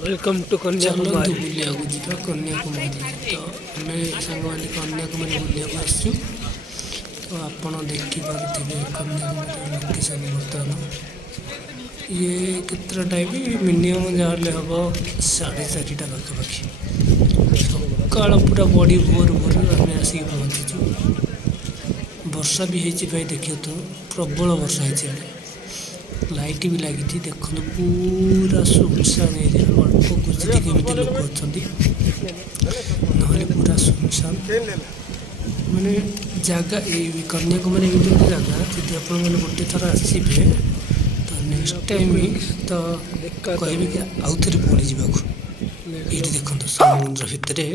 Welcome to Kanyakumari. बुलिया ଯିବା କନ୍ୟାକୁମାରୀ। ତ ଆମେ ସାଙ୍ଗମାନେ କନ୍ୟାକୁମାରୀ ବୁଲିବାକୁ ଆସିଛୁ। ତ ଆପଣ ଦେଖିପାରୁଥିବେ କନ୍ୟାକୁମାରୀ ଲୋକେସନ୍ ବର୍ତ୍ତମାନ ଇଏ କେତେଟା ଟାଇମ୍ ମିନିମମ୍ ଯାହାହେଲେ ହେବ 4:30 ପାଖାପାଖି। ସକାଳ ପୁରା ବଡ଼ି ଭୋରୁ ଆମେ ଆସିକି ପହଞ୍ଚିଛୁ। ବର୍ଷା ବି ହେଇଛି ଭାଇ, ଦେଖିବ ତ ପ୍ରବଳ ବର୍ଷା ହେଇଛି। ଆଡ଼େ ଲାଇଟ୍ ବି ଲାଗିଛି, ଦେଖନ୍ତୁ ପୁରା ସୁନସାନ ଏରିଆ। ଅଳ୍ପ କୁଚିତ କେମିତି ଲୋକ ଅଛନ୍ତି, ନହେଲେ ପୁରା ସୁନସାନ। ମାନେ ଜାଗା ଏଇ କନ୍ୟାକୁମାରୀ ଏମିତି ଗୋଟେ ଜାଗା, ଯଦି ଆପଣମାନେ ଗୋଟେ ଥର ଆସିବେ ତ ନେକ୍ସଟ ଟାଇମ୍ ତ କହିବେ କି ଆଉଥରେ ପୁଣି ଯିବାକୁ। ଏଇଠି ଦେଖନ୍ତୁ ସମୁଦ୍ର ଭିତରେ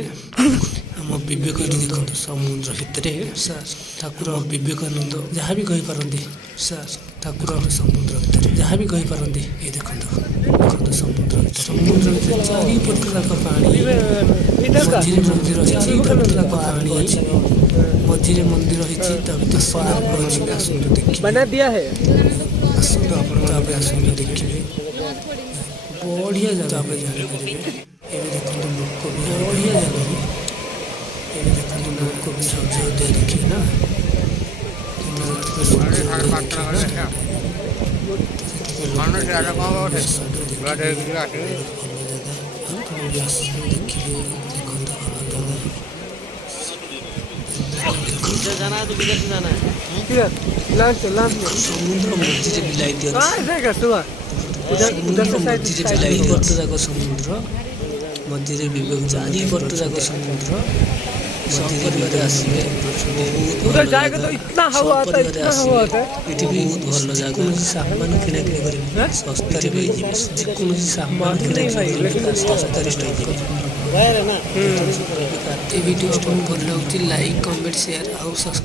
ଆମ ବିବେକ, ଏଠି ଦେଖନ୍ତୁ ସମୁଦ୍ର ଭିତରେ ସାର୍ ଠାକୁର ବିବେକାନନ୍ଦ ଯାହା ବି କହିପାରନ୍ତି। ସାର୍ ଠାକୁର ସମୁଦ୍ର ଭିତରେ ଯାହା ବି କହିପାରନ୍ତି। ଏ ଦେଖନ୍ତୁ ସମୁଦ୍ର ଭିତରେ ଚାରିପଟେ ଯାକ ପାଣି, ମଝିରେ ମନ୍ଦିର ହେଇଛି, ତା ଭିତରେ ଯାକ ପାଣି ଅଛି, ମଝିରେ ମନ୍ଦିର ହେଇଛି, ତା ଭିତରେ ପାର୍କ ଅଛି। ଆସନ୍ତୁ ଦେଖିବେ, ଆସନ୍ତୁ ଆପଣ ତାପରେ ଆସନ୍ତୁ ଦେଖିବେ, ବଢ଼ିଆ ଜାଗା। ତାପରେ ଜାଣିପାରିବେ। ଏବେ ଦେଖନ୍ତୁ ଲୋକ ବି ବଢ଼ିଆ ଜାଗାରେ, ଏବେ ଦେଖନ୍ତୁ ଲୋକ ବି ସୂର୍ଯ୍ୟ ଉଦୟ ଦେଖିବେ ନା, ସୂର୍ଯ୍ୟ ଉଦୟ ଦେଖିବେ ନା, ଭଲ ଜାଗା। ଆପଣ ବି ଆସିବେ ଦେଖିବେ, ଦେଖନ୍ତୁ ଭଲ ଜାଗା। ସମୁଦ୍ର ମଝିରେ ବିଲାଇତି ଅଛି, ସମୁଦ୍ର ମଝିରେ ବିଲାଇତି ଅଛି, ଯାକ ସମୁଦ୍ର ମଝିରେ ବିବେକ, ଚାରିପଟ ଯାକ ସମୁଦ୍ର ମଝିରେ ଆସିବେ। ବହୁତ ଭଲ ଜାଗା, ସପରିବାରେ ଆସିବେ। ଏଠି ବହୁତ ଭଲ ଜାଗା। ଯେକୌଣସି ସାମାନ କିଣାକିଣି କରିବେ ଶସ୍ତାରେ ପାଇଯିବେ। ଯେକୌଣସି ସାମାନ କିଣାକିଣି କରିବେ ଶସ୍ତାରେ ପାଇଯିବେ। ଏ ଭିଡ଼ିଓ ଆପଣଙ୍କୁ ଭଲ ଲାଗୁଛି, ଲାଇକ୍, କମେଣ୍ଟ, ସେୟାର ଆଉ ସବସ୍କ୍ରାଇବ୍।